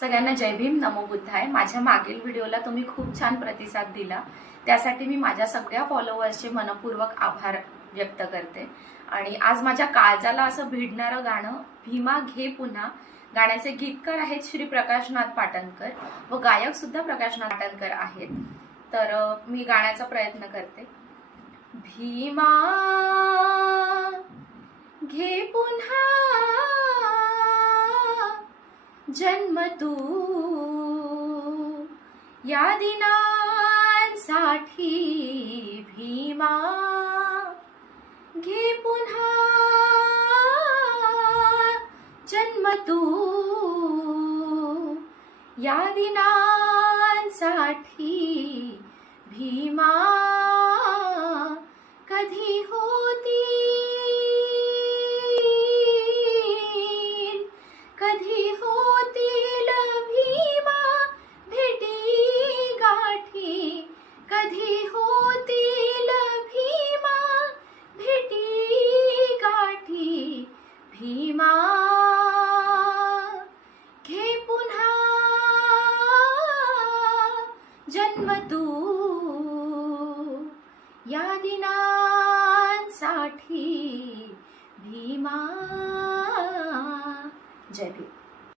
सगळ्यांना जय भीम, नमो बुद्धाय। माझ्या मागील व्हिडिओला तुम्ही खूप छान प्रतिसाद दिला, त्यासाठी मी माझ्या सगळ्या फॉलोअर्सचे मनपूर्वक आभार व्यक्त करते। आणि आज माझ्या काळजाला असं भिडणारं गाणं भीमा घे पुन्हा, गाण्याचे गीतकार आहेत श्री प्रकाशनाथ पाटणकर व गायक सुद्धा प्रकाशनाथ पाटणकर आहेत। तर मी गाण्याचा प्रयत्न करते। भीमा घे पुन्हा जन्म तू या दिनांसाठी, भीमा घे पुन्हा जन्म तू या दिनांसाठी, भीमा कधी होतील, कधी होतील भीमा भेटी गाठी, कधी होतील भीमा भेटी गाठी, भीमा घे पुन्हा जन्म तू या दिनांसाठी, भीमा। जय भीम।